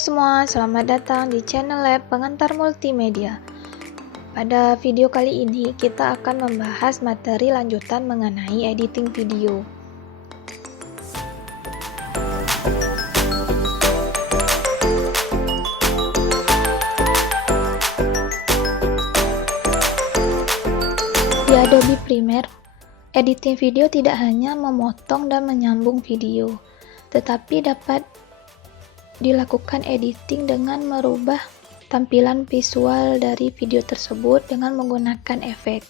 semua, selamat datang di channel Lab Pengantar Multimedia. Pada video kali ini, kita akan membahas materi lanjutan mengenai editing video. Di Adobe Premiere, editing video tidak hanya memotong dan menyambung video, tetapi dapat dilakukan editing dengan merubah tampilan visual dari video tersebut dengan menggunakan efek.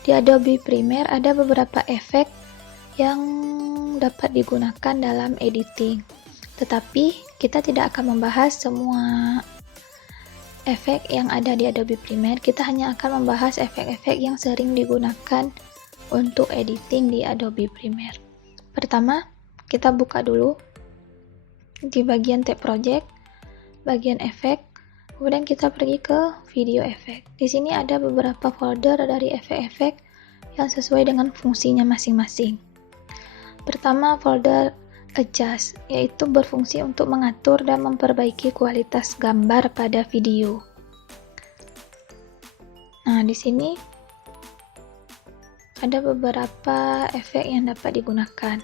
Di Adobe Premiere ada beberapa efek yang dapat digunakan dalam editing, tetapi kita tidak akan membahas semua efek yang ada di Adobe Premiere. Kita hanya akan membahas efek-efek yang sering digunakan untuk editing di Adobe Premiere. Pertama, kita buka dulu di bagian tab project, bagian efek, kemudian kita pergi ke video efek. Di sini ada beberapa folder dari efek-efek yang sesuai dengan fungsinya masing-masing. Pertama, folder adjust, yaitu berfungsi untuk mengatur dan memperbaiki kualitas gambar pada video. Nah, di sini ada beberapa efek yang dapat digunakan.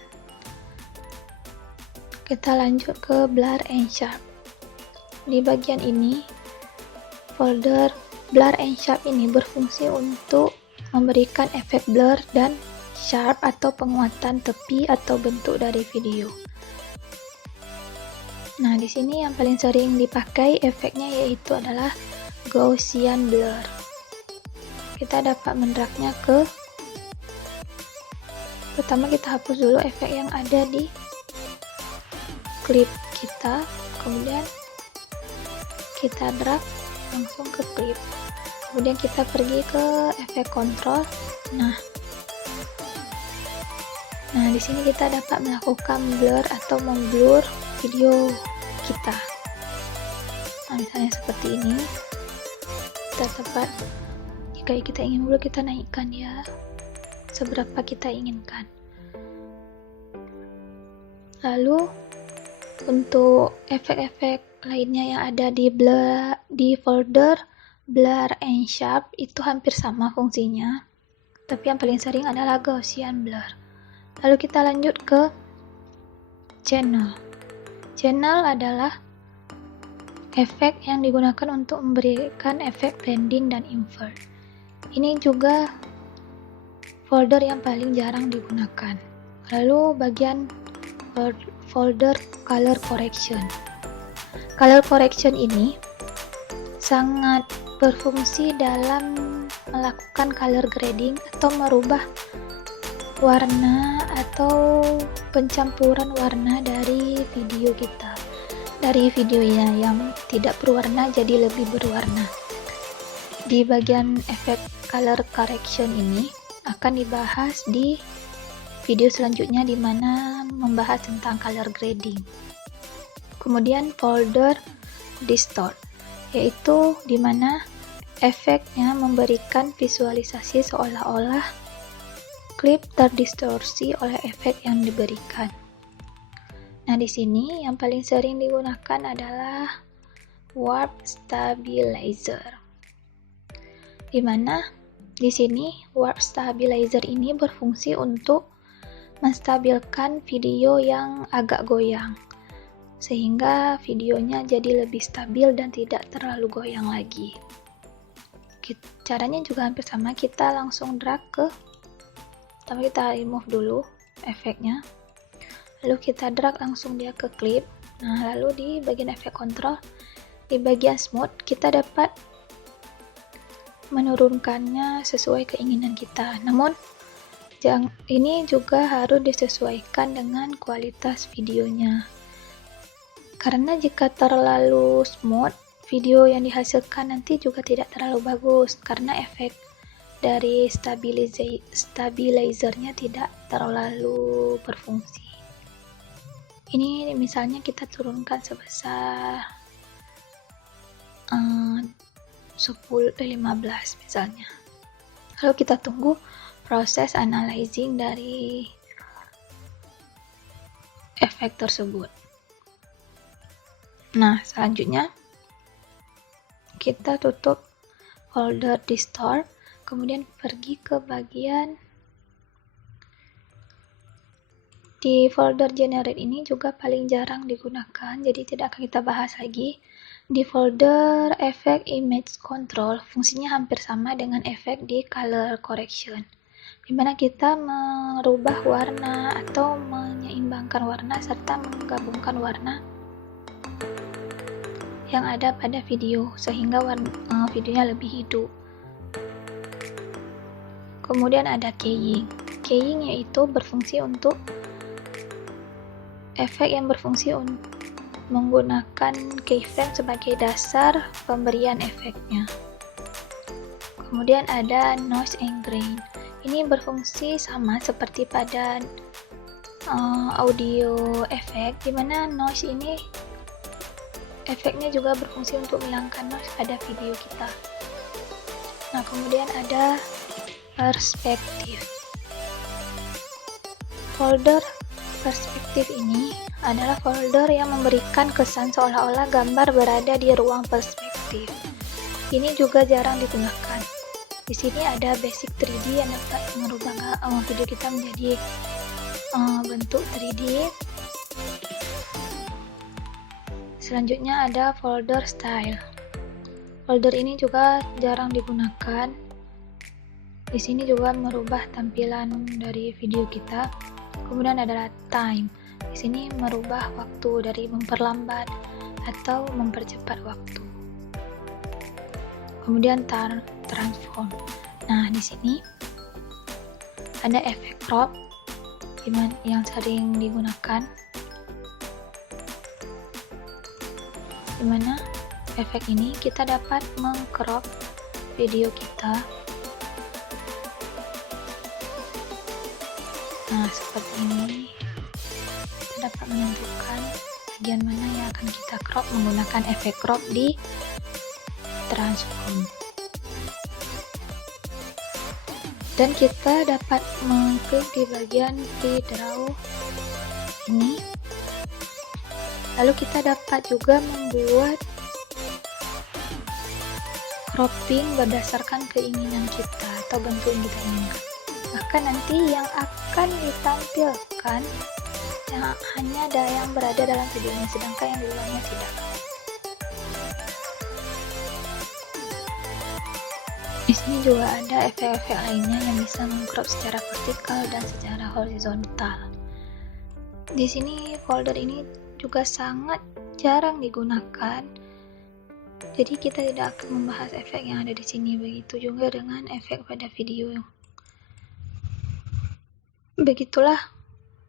Kita lanjut ke blur and sharp. Di bagian ini, folder blur and sharp ini berfungsi untuk memberikan efek blur dan sharp atau penguatan tepi atau bentuk dari video. Nah, di sini yang paling sering dipakai efeknya yaitu adalah Gaussian blur. Kita dapat mendragnya ke, pertama kita hapus dulu efek yang ada di klip kita, kemudian kita drag langsung ke klip, kemudian kita pergi ke efek control. Nah di sini kita dapat melakukan blur atau memblur video kita. Nah, misalnya seperti ini, kita dapat, jika kita ingin blur, kita naikkan ya seberapa kita inginkan. Lalu untuk efek-efek lainnya yang ada di folder blur and sharp itu hampir sama fungsinya, tapi yang paling sering adalah Gaussian blur. Lalu kita lanjut ke channel. Channel adalah efek yang digunakan untuk memberikan efek blending dan invert. Ini juga folder yang paling jarang digunakan. Lalu bagian folder color correction. Color correction ini sangat berfungsi dalam melakukan color grading atau merubah warna atau pencampuran warna dari video kita. Dari videonya yang tidak berwarna jadi lebih berwarna. Di bagian efek color correction ini akan dibahas di video selanjutnya di mana membahas tentang color grading. Kemudian folder distort, yaitu di mana efeknya memberikan visualisasi seolah-olah klip terdistorsi oleh efek yang diberikan. Nah, di sini yang paling sering digunakan adalah warp stabilizer. Di mana di sini warp stabilizer ini berfungsi untuk menstabilkan video yang agak goyang sehingga videonya jadi lebih stabil dan tidak terlalu goyang lagi. Caranya juga hampir sama, kita langsung drag ke, pertama kita remove dulu efeknya, lalu kita drag langsung dia ke klip. Nah, lalu di bagian efek control, di bagian smooth kita dapat menurunkannya sesuai keinginan kita. Namun ini juga harus disesuaikan dengan kualitas videonya, karena jika terlalu smooth, video yang dihasilkan nanti juga tidak terlalu bagus karena efek dari stabilizernya tidak terlalu berfungsi. Ini misalnya kita turunkan sebesar 15 misalnya, lalu kita tunggu proses analyzing dari efek tersebut. Nah, selanjutnya kita tutup folder di store, kemudian pergi ke bagian di folder generate. Ini juga paling jarang digunakan, jadi tidak akan kita bahas lagi. Di folder efek image control, fungsinya hampir sama dengan efek di color correction, dimana kita merubah warna atau menyeimbangkan warna serta menggabungkan warna yang ada pada video sehingga videonya lebih hidup. Kemudian ada keying. Keying yaitu berfungsi untuk efek yang berfungsi untuk menggunakan keyframe sebagai dasar pemberian efeknya. Kemudian ada noise and grain. Ini berfungsi sama seperti pada audio efek, dimana noise ini efeknya juga berfungsi untuk menghilangkan noise pada video kita. Nah, kemudian ada perspektif. Folder perspektif ini adalah folder yang memberikan kesan seolah-olah gambar berada di ruang perspektif. Ini juga jarang digunakan. Di sini ada basic 3D yang dapat merubah video kita menjadi bentuk 3D. Selanjutnya ada folder style. Folder ini juga jarang digunakan. Di sini juga merubah tampilan dari video kita. Kemudian adalah time. Di sini merubah waktu dari memperlambat atau mempercepat waktu. Kemudian transform. Nah, di sini ada efek crop yang sering digunakan, dimana efek ini kita dapat mengcrop video kita. Nah, seperti ini kita dapat menentukan bagian mana yang akan kita crop menggunakan efek crop di transform. Dan kita dapat mengklik di bagian redraw ini. Lalu kita dapat juga membuat cropping berdasarkan keinginan kita atau bentuk yang kita inginkan. Bahkan nanti yang akan ditampilkan hanya ada yang berada dalam video ini, sedangkan yang di luarnya tidak. Di sini juga ada efek-efek lainnya yang bisa mengcrop secara vertikal dan secara horizontal. Di sini folder ini juga sangat jarang digunakan, jadi kita tidak akan membahas efek yang ada di sini. Begitu juga dengan efek pada video. Begitulah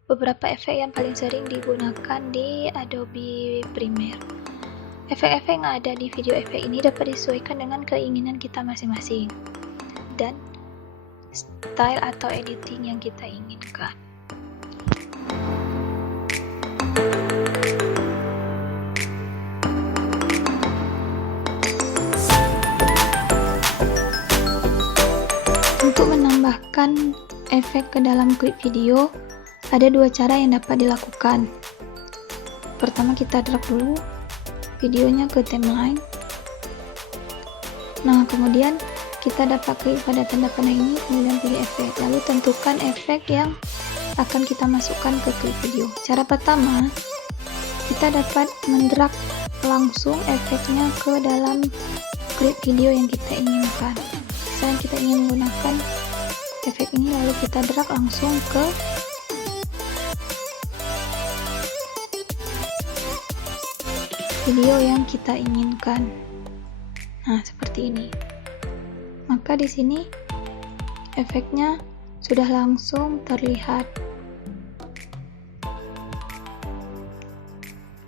beberapa efek yang paling sering digunakan di Adobe Premiere. Efek-efek yang ada di video efek ini dapat disesuaikan dengan keinginan kita masing-masing dan style atau editing yang kita inginkan. Untuk menambahkan efek ke dalam klip video, ada dua cara yang dapat dilakukan. Pertama, kita drag dulu videonya ke timeline. Nah, kemudian kita dapat klik pada tanda panah ini, kemudian pilih efek, lalu tentukan efek yang akan kita masukkan ke klip video. Cara pertama, kita dapat mendrag langsung efeknya ke dalam klip video yang kita inginkan. Misalnya kita ingin menggunakan efek ini, lalu kita drag langsung ke video yang kita inginkan. Nah, seperti ini. Maka di sini efeknya sudah langsung terlihat.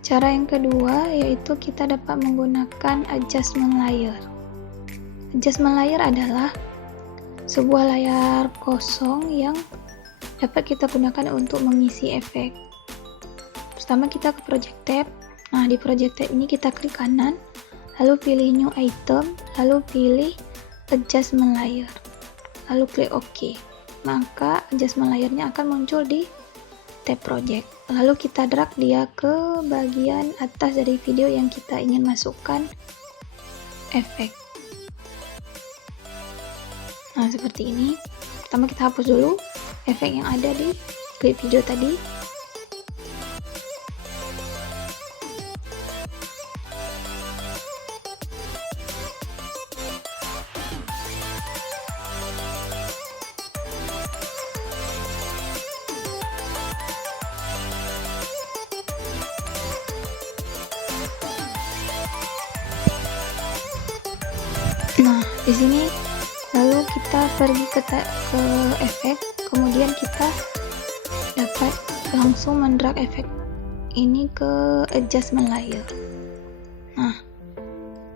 Cara yang kedua yaitu kita dapat menggunakan adjustment layer. Adjustment layer adalah sebuah layar kosong yang dapat kita gunakan untuk mengisi efek. Pertama, kita ke project tab. Nah, di project tab ini kita klik kanan, lalu pilih new item, lalu pilih adjustment layer, lalu klik OK. Maka adjustment layernya akan muncul di tab project, lalu kita drag dia ke bagian atas dari video yang kita ingin masukkan efek. Nah, seperti ini. Pertama kita hapus dulu efek yang ada di klip video tadi. Nah, di sini lalu kita pergi ke efek, kemudian kita dapat langsung mendrag efek ini ke adjustment layer. Nah,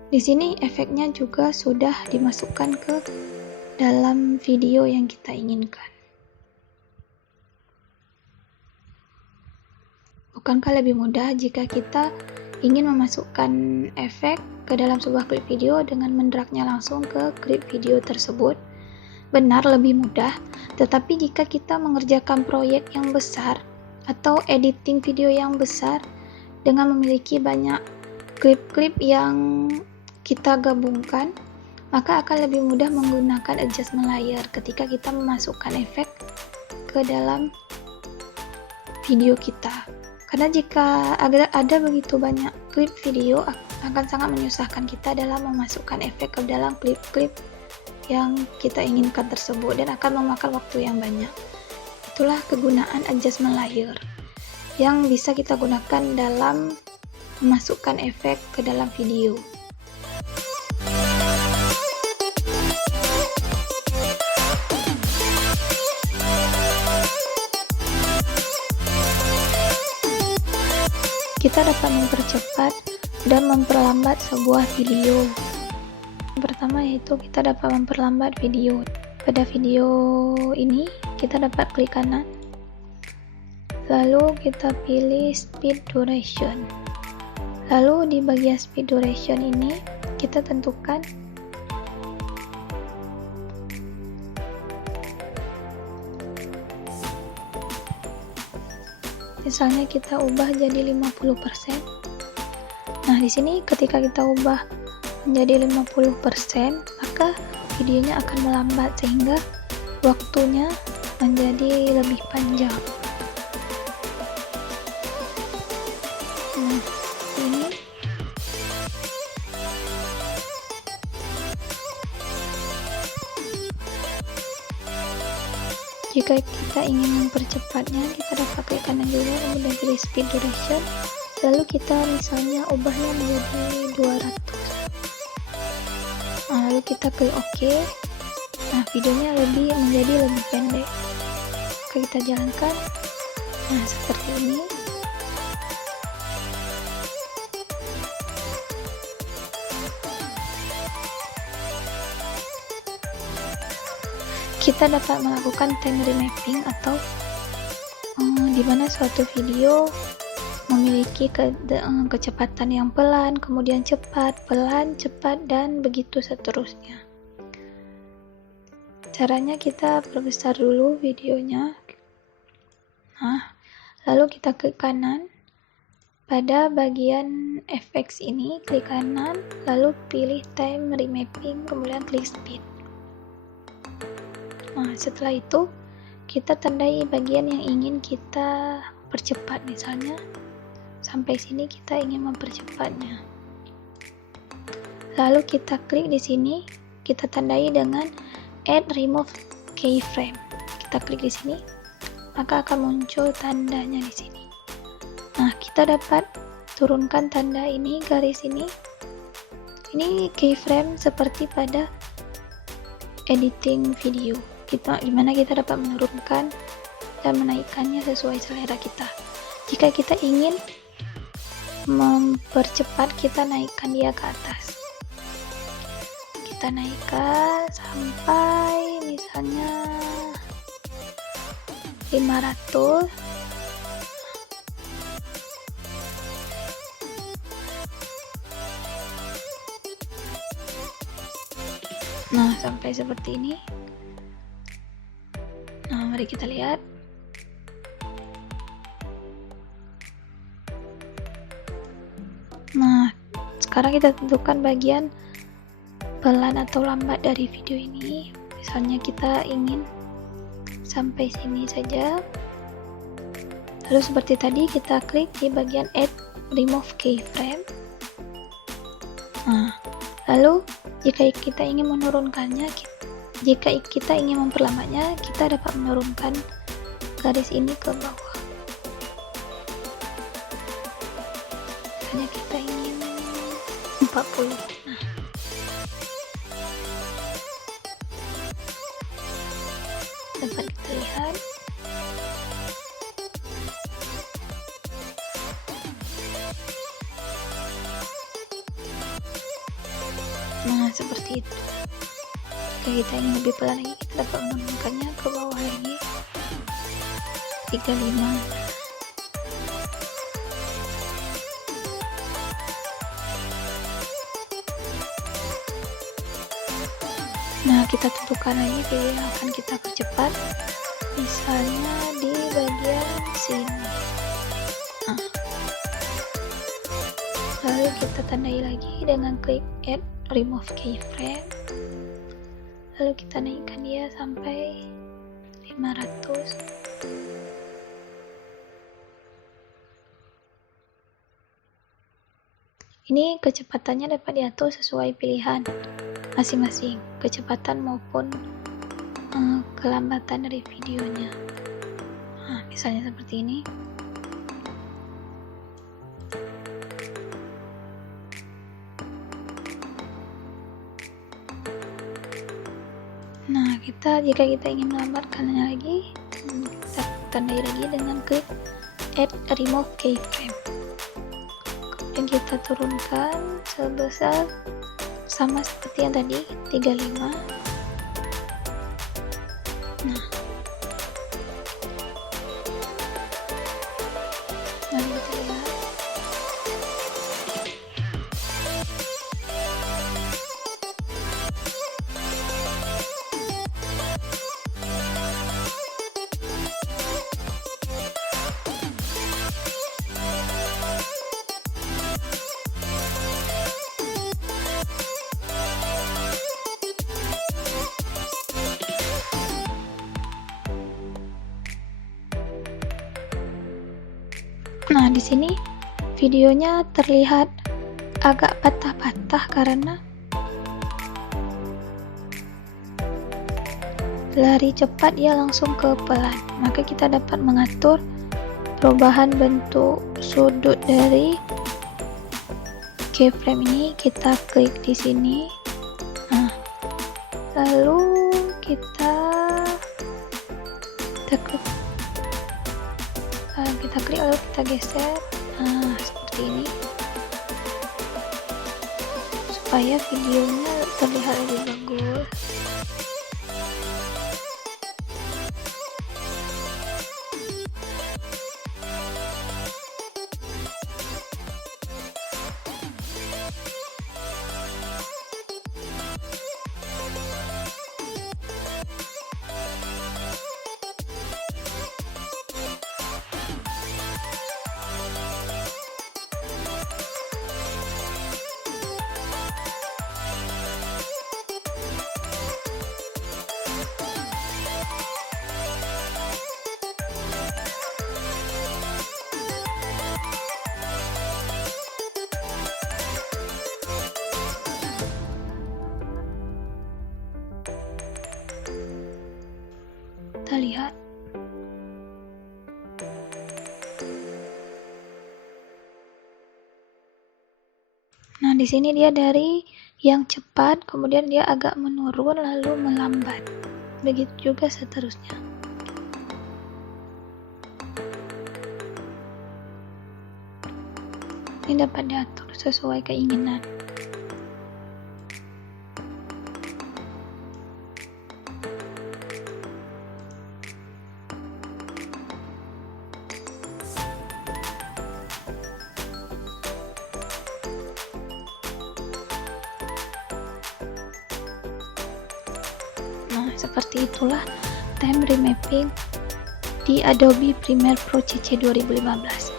di sini efeknya juga sudah dimasukkan ke dalam video yang kita inginkan. Bukankah lebih mudah jika kita ingin memasukkan efek ke dalam sebuah klip video dengan mendragnya langsung ke klip video tersebut? Benar, lebih mudah, tetapi jika kita mengerjakan proyek yang besar atau editing video yang besar dengan memiliki banyak klip-klip yang kita gabungkan, maka akan lebih mudah menggunakan adjustment layer ketika kita memasukkan efek ke dalam video kita. Karena jika ada begitu banyak klip video, akan sangat menyusahkan kita dalam memasukkan efek ke dalam klip-klip yang kita inginkan tersebut dan akan memakan waktu yang banyak. Itulah kegunaan adjustment layer yang bisa kita gunakan dalam memasukkan efek ke dalam video. Kita dapat mempercepat dan memperlambat sebuah video. Pertama yaitu kita dapat memperlambat video. Pada video ini kita dapat klik kanan, lalu kita pilih speed duration. Lalu di bagian speed duration ini kita tentukan misalnya kita ubah jadi 50%. Nah, di sini ketika kita ubah menjadi 50%, maka videonya akan melambat sehingga waktunya menjadi lebih panjang. Nah, ini jika kita ingin mempercepatnya, kita dapat klik kanan juga, kemudian pilih speed duration, lalu kita misalnya ubahnya menjadi 200. Nah, lalu kita klik OK. Nah, videonya menjadi lebih pendek. Oke, kita jalankan. Nah, seperti ini. Kita dapat melakukan time remapping atau di mana suatu video memiliki kecepatan yang pelan, kemudian cepat, pelan, cepat, dan begitu seterusnya. Caranya kita perbesar dulu videonya. Nah, lalu kita klik kanan. Pada bagian effects ini, klik kanan, lalu pilih time remapping, kemudian klik speed. Nah, setelah itu kita tandai bagian yang ingin kita percepat, misalnya sampai sini kita ingin mempercepatnya. Lalu kita klik di sini, kita tandai dengan add remove keyframe. Kita klik di sini, maka akan muncul tandanya di sini. Nah, kita dapat turunkan tanda ini, garis ini. Ini keyframe seperti pada editing video. Dimana kita dapat menurunkan dan menaikkannya sesuai selera kita. Jika kita ingin mempercepat, kita naikkan dia ke atas. Kita naikkan sampai misalnya 500. Nah, sampai seperti ini. Nah, mari kita lihat. sekarang kita tentukan bagian pelan atau lambat dari video ini. Misalnya kita ingin sampai sini saja. Lalu seperti tadi kita klik di bagian add remove keyframe. Nah, lalu jika kita ingin menurunkannya, jika kita ingin memperlambatnya, kita dapat menurunkan garis ini ke bawah. Misalnya kita ingin 40. Nah, dapat kita lihat nah seperti itu. Jika kita ingin lebih pelan lagi, kita dapat menurunkannya ke bawah lagi 35. Nah, kita tentukan lagi video yang akan kita percepat, misalnya di bagian sini. Nah, lalu kita tandai lagi dengan klik add remove keyframe, lalu kita naikkan dia sampai 500. Ini kecepatannya dapat diatur sesuai pilihan masing-masing, kecepatan maupun kelambatan dari videonya. Nah, misalnya seperti ini. Nah, jika kita ingin melambatkannya lagi, kita tandai lagi dengan klik add remove keyframe. Kemudian kita turunkan sebesar sama seperti yang tadi, 35. Nah, mari kita lihat. Nah, di sini videonya terlihat agak patah-patah karena lari cepat dia langsung ke pelan. Maka kita dapat mengatur perubahan bentuk sudut dari keyframe ini. Kita klik di sini. Nah, lalu kita klik lalu kita geser. Nah, seperti ini supaya videonya terlihat lebih bagus. Kita lihat. Nah, di sini dia dari yang cepat, kemudian dia agak menurun lalu melambat. Begitu juga seterusnya. Ini dapat diatur sesuai keinginan. Nah, seperti itulah time remapping di Adobe Premiere Pro CC 2015.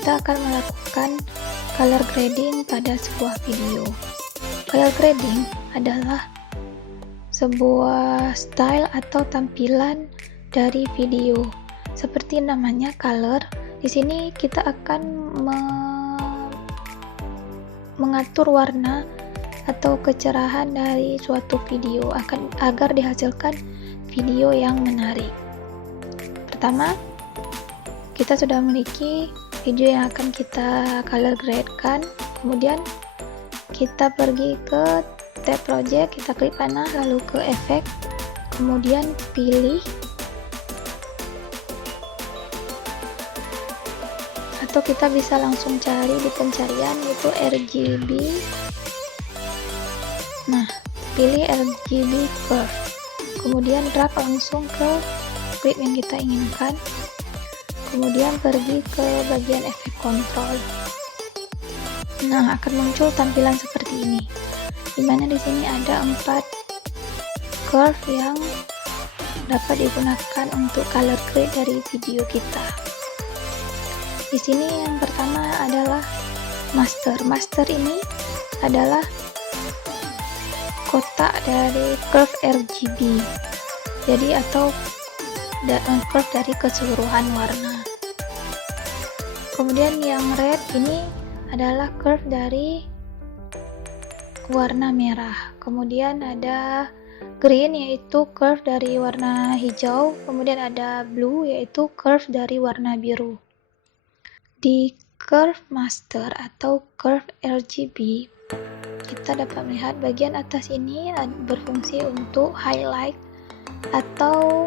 kita akan melakukan color grading pada sebuah video. Color grading adalah sebuah style atau tampilan dari video. Seperti namanya color, di sini kita akan mengatur warna atau kecerahan dari suatu video agar dihasilkan video yang menarik. Pertama, kita sudah memiliki video yang akan kita color grade-kan. Kemudian kita pergi ke tab project, kita klik panah, lalu ke efek, kemudian pilih, atau kita bisa langsung cari di pencarian yaitu RGB. Nah, pilih RGB curve, kemudian drag langsung ke clip yang kita inginkan, kemudian pergi ke bagian efek kontrol. Nah, akan muncul tampilan seperti ini, dimana di sini ada 4 curve yang dapat digunakan untuk color grade dari video kita. Di sini yang pertama adalah master. Master ini adalah kotak dari curve RGB, jadi atau curve dari keseluruhan warna. Kemudian yang red ini adalah curve dari warna merah. Kemudian ada green yaitu curve dari warna hijau. Kemudian ada blue yaitu curve dari warna biru. Di curve master atau curve RGB, kita dapat melihat bagian atas ini berfungsi untuk highlight atau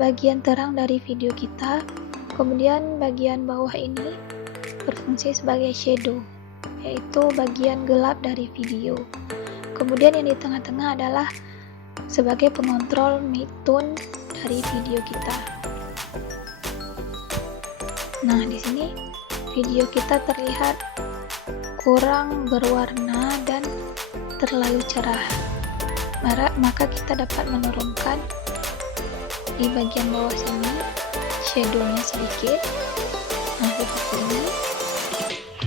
bagian terang dari video kita. Kemudian bagian bawah ini berfungsi sebagai shadow, yaitu bagian gelap dari video. Kemudian yang di tengah-tengah adalah sebagai pengontrol mid-tone dari video kita. Nah, di sini video kita terlihat kurang berwarna dan terlalu cerah. Maka kita dapat menurunkan di bagian bawah sini shadow-nya sedikit. Nah, seperti ini.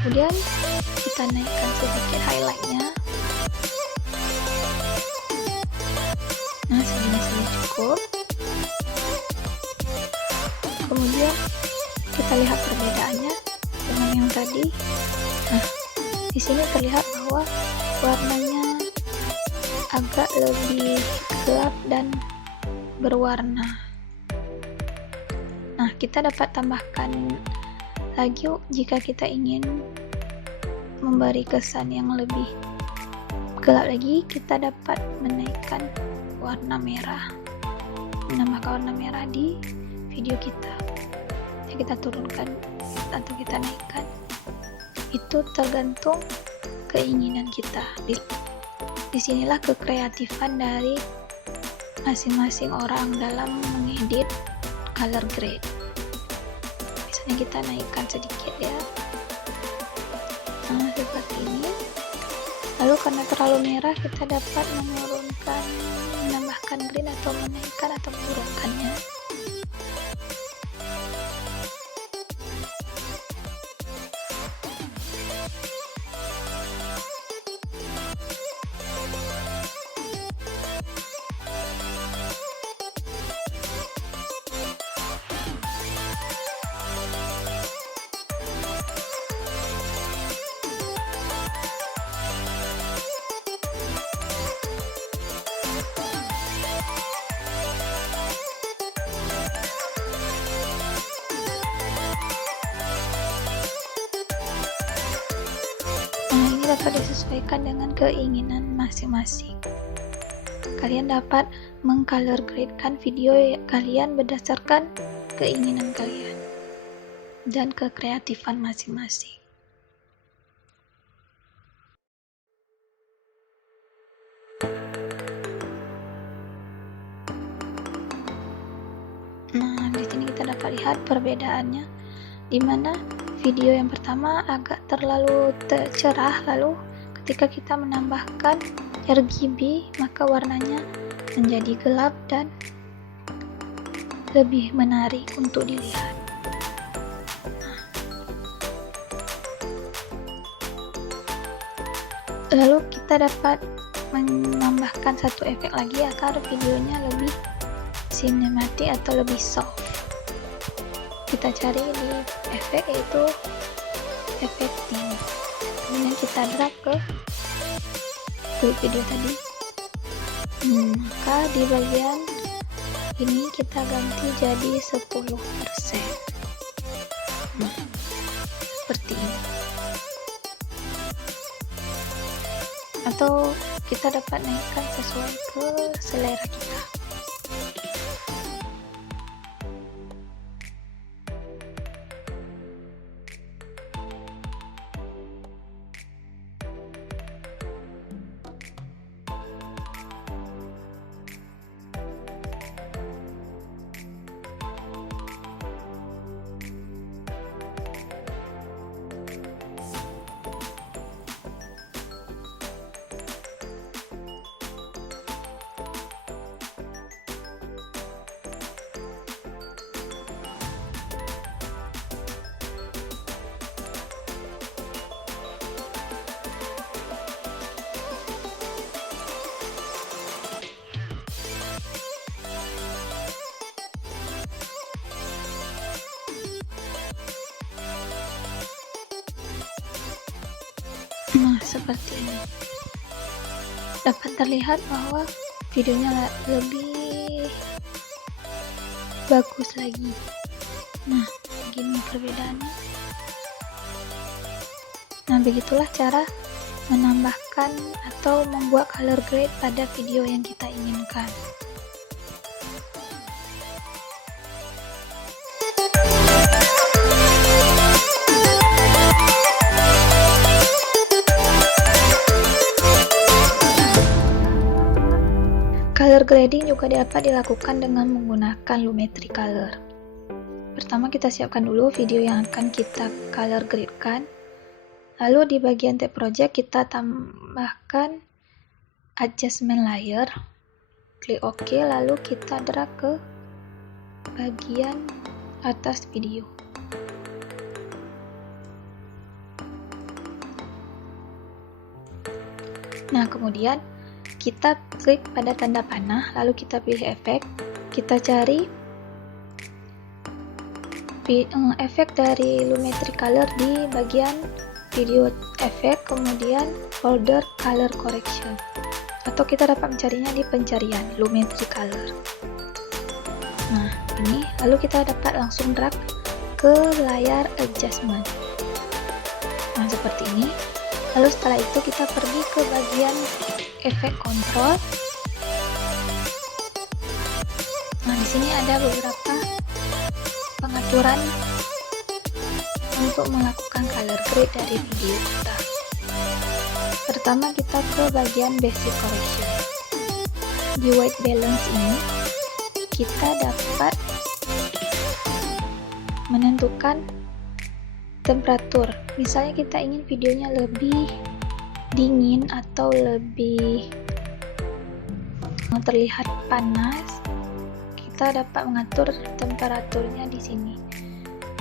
Kemudian kita naikkan sedikit highlight-nya. Nah, segini saja cukup. Kemudian kita lihat perbedaannya dengan yang tadi. Nah, di sini terlihat bahwa warnanya agak lebih gelap dan berwarna. Nah, kita dapat tambahkan lagi jika kita ingin memberi kesan yang lebih gelap lagi. Kita dapat menaikkan warna merah, menambahkan warna merah di video kita. Jadi kita turunkan atau kita naikkan, itu tergantung keinginan kita. Disinilah kekreatifan dari masing-masing orang dalam mengedit color grade. Misalnya kita naikkan sedikit ya, nah seperti ini. Lalu karena terlalu merah, kita dapat menambahkan green atau menaikkan atau menurunkannya. Nah, ini dapat disesuaikan dengan keinginan masing-masing. Kalian dapat mengcolor gradekan video kalian berdasarkan keinginan kalian dan kekreatifan masing-masing. Nah, di sini kita dapat lihat perbedaannya, di mana video yang pertama agak terlalu cerah, lalu ketika kita menambahkan RGB maka warnanya menjadi gelap dan lebih menarik untuk dilihat. Nah, Lalu kita dapat menambahkan satu efek lagi agar videonya lebih sinematik atau lebih soft. Kita cari di efek, yaitu efek tint. Kemudian kita drag ke klip video tadi. Maka di bagian ini kita ganti jadi 10%. Seperti ini. Atau kita dapat naikkan sesuai ke selera kita. Nah, seperti ini. Dapat terlihat bahwa videonya lebih bagus lagi. Nah, begini perbedaannya. Nah, begitulah cara menambahkan atau membuat color grade pada video yang kita inginkan. Color grading juga dapat dilakukan dengan menggunakan Lumetri Color. Pertama kita siapkan dulu video yang akan kita color gradekan. Lalu di bagian tab project kita tambahkan adjustment layer. Klik OK, lalu kita drag ke bagian atas video. Nah, kemudian kita klik pada tanda panah, lalu kita pilih efek, kita cari efek dari Lumetri Color di bagian video efek, kemudian folder color correction, atau kita dapat mencarinya di pencarian Lumetri Color. Nah, ini lalu kita dapat langsung drag ke layar adjustment. Nah, seperti ini. Lalu setelah itu kita pergi ke bagian efek control. Nah, di sini ada beberapa pengaturan untuk melakukan color grade dari video kita. Pertama kita ke bagian basic correction. Di white balance ini kita dapat menentukan temperatur. Misalnya kita ingin videonya lebih dingin atau lebih terlihat panas, kita dapat mengatur temperaturnya di sini.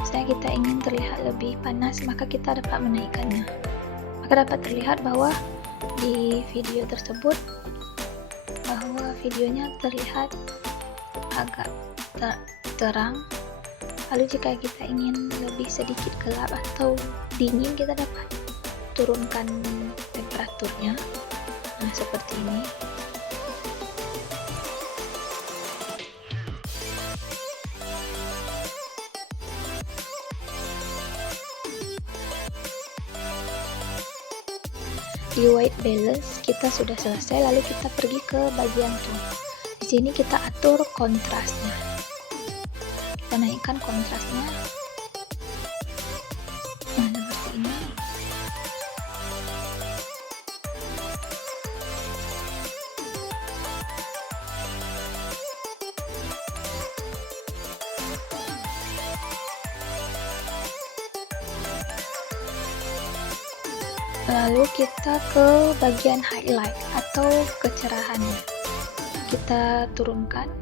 Misalnya kita ingin terlihat lebih panas, maka kita dapat menaikkannya. Maka dapat terlihat bahwa di video tersebut bahwa videonya terlihat agak terang. Lalu jika kita ingin lebih sedikit gelap atau dingin, kita dapat turunkan temperaturnya. Nah, seperti ini. Di white balance kita sudah selesai, lalu kita pergi ke bagian tone. Di sini kita atur kontrasnya. Kita naikkan kontrasnya. Nah, seperti ini. Lalu kita ke bagian highlight atau kecerahannya. Kita turunkan.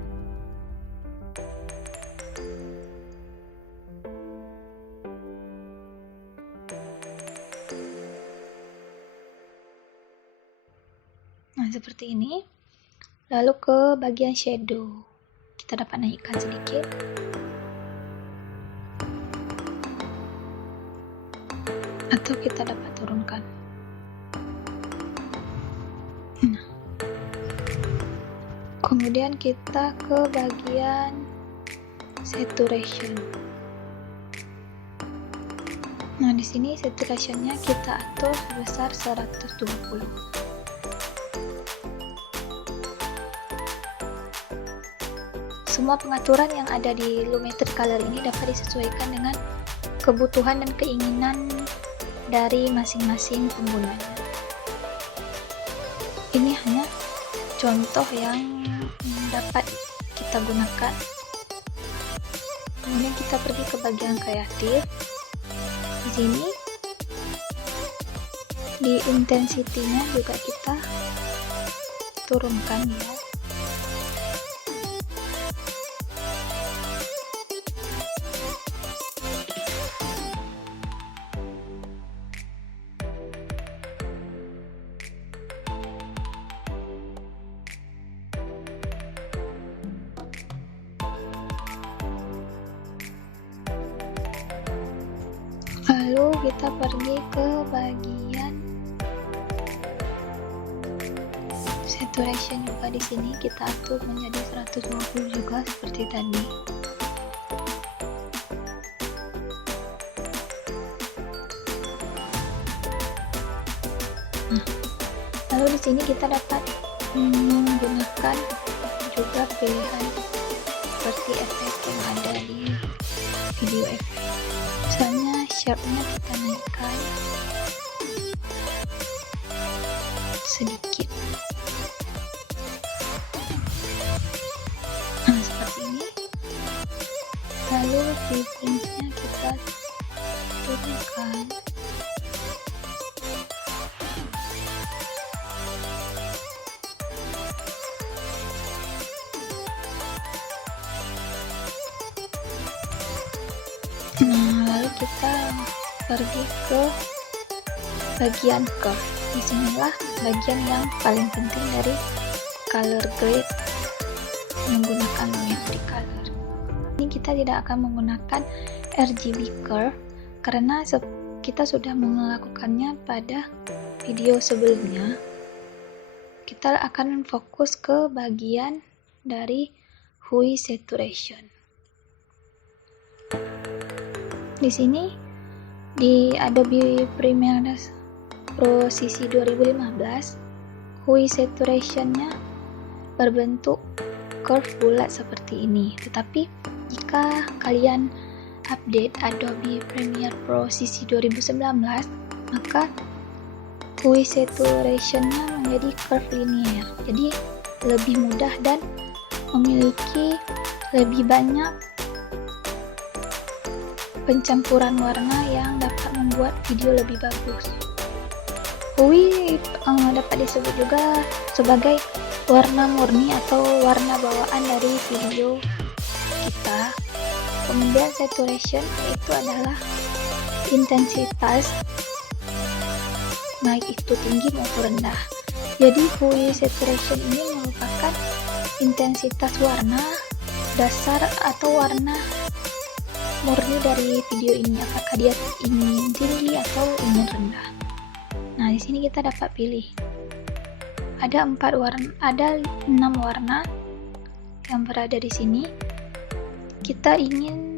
seperti ini. Lalu ke bagian shadow, kita dapat naikkan sedikit. Atau kita dapat turunkan. Nah. Kemudian kita ke bagian saturation. Nah, di sini saturationnya kita atur sebesar 120. Semua pengaturan yang ada di Lumetri Color ini dapat disesuaikan dengan kebutuhan dan keinginan dari masing-masing penggunanya. Ini hanya contoh yang dapat kita gunakan. Kemudian kita pergi ke bagian kreatif. Di sini di intensity-nya juga kita turunkan ya. Lalu kita pergi ke bagian saturation juga. Di sini kita atur menjadi 120 juga seperti tadi. Nah, lalu di sini kita dapat menggunakan juga pilihan seperti efek yang ada di video efek. Misalnya sharpnya kita naikkan sedikit. Nah, seperti ini. Lalu vibrance-nya kita turunkan. Nah, lalu kita pergi ke bagian curve. Disinilah bagian yang paling penting dari color grade menggunakan Lumetri Color. Ini kita tidak akan menggunakan RGB curve karena kita sudah melakukannya pada video sebelumnya. Kita akan fokus ke bagian dari hue saturation. Di sini di Adobe Premiere Pro CC 2015, hue saturation-nya berbentuk curve bulat seperti ini. Tetapi jika kalian update Adobe Premiere Pro CC 2019, maka hue saturation-nya menjadi curve linear. Jadi lebih mudah dan memiliki lebih banyak pencampuran warna yang dapat membuat video lebih bagus. Hue dapat disebut juga sebagai warna murni atau warna bawaan dari video kita. Kemudian saturation itu adalah intensitas, baik itu tinggi maupun rendah. Jadi hue saturation ini merupakan intensitas warna dasar atau warna murni dari video ini, apakah dia ingin tinggi atau ingin rendah. Nah, di sini kita dapat pilih. Ada 6 warna yang berada di sini. Kita ingin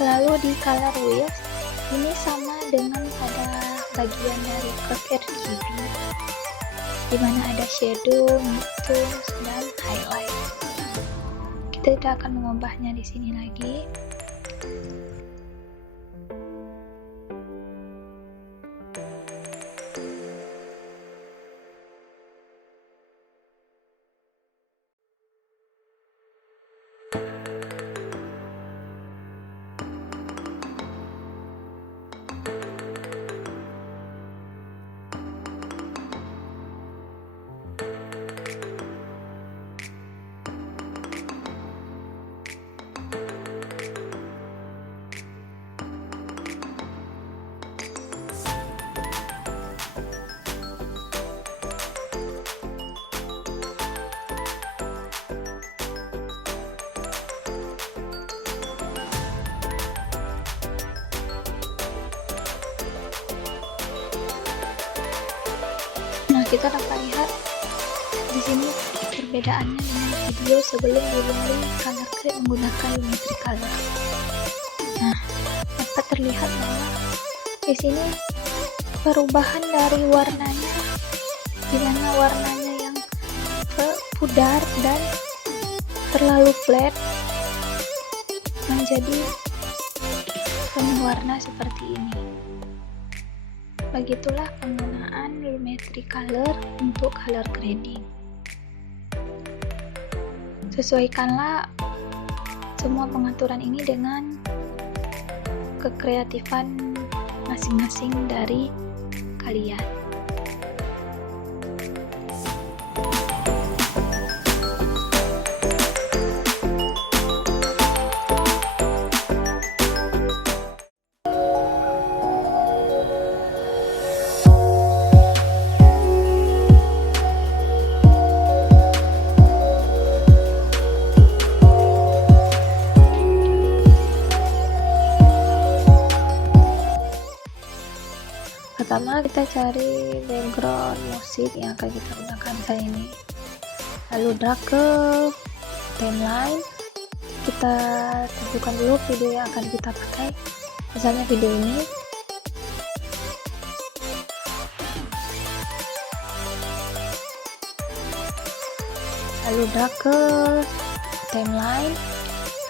Lalu di color wheels ini sama dengan pada bagian dari curve RGB, dimana ada shadow, midtones, dan highlight. Kita tidak akan mengubahnya di sini lagi. Nah, kita dapat lihat di sini perbedaannya dengan video sebelum dibuat color grade menggunakan Lumetri Color. Nah, dapat terlihat bahwa di sini perubahan dari warnanya, di mana warnanya yang pudar dan terlalu flat menjadi penuh warna seperti ini. Begitulah penggunaan Lumetri Color untuk color grading. Sesuaikanlah semua pengaturan ini dengan kekreatifan masing-masing dari kalian. Pertama kita cari background musik yang akan kita gunakan kali ini, lalu drag ke timeline, kita tentukan dulu video yang akan kita pakai, misalnya video ini. Lalu drag ke timeline.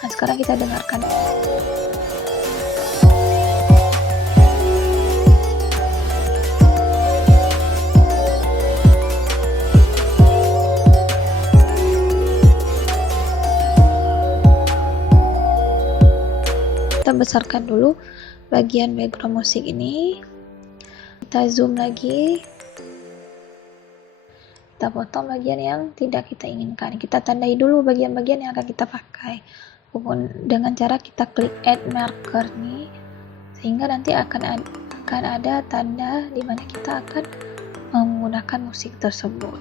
Nah, sekarang kita dengarkan. Kita besarkan dulu bagian background musik ini, kita zoom lagi, kita potong bagian yang tidak kita inginkan, kita tandai dulu bagian-bagian yang akan kita pakai dengan cara kita klik add marker nih, sehingga nanti akan ada tanda di mana kita akan menggunakan musik tersebut.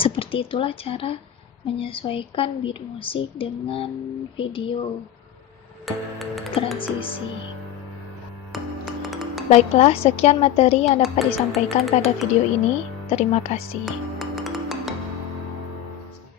Seperti itulah cara menyesuaikan beat musik dengan video transisi. Baiklah, sekian materi yang dapat disampaikan pada video ini. Terima kasih.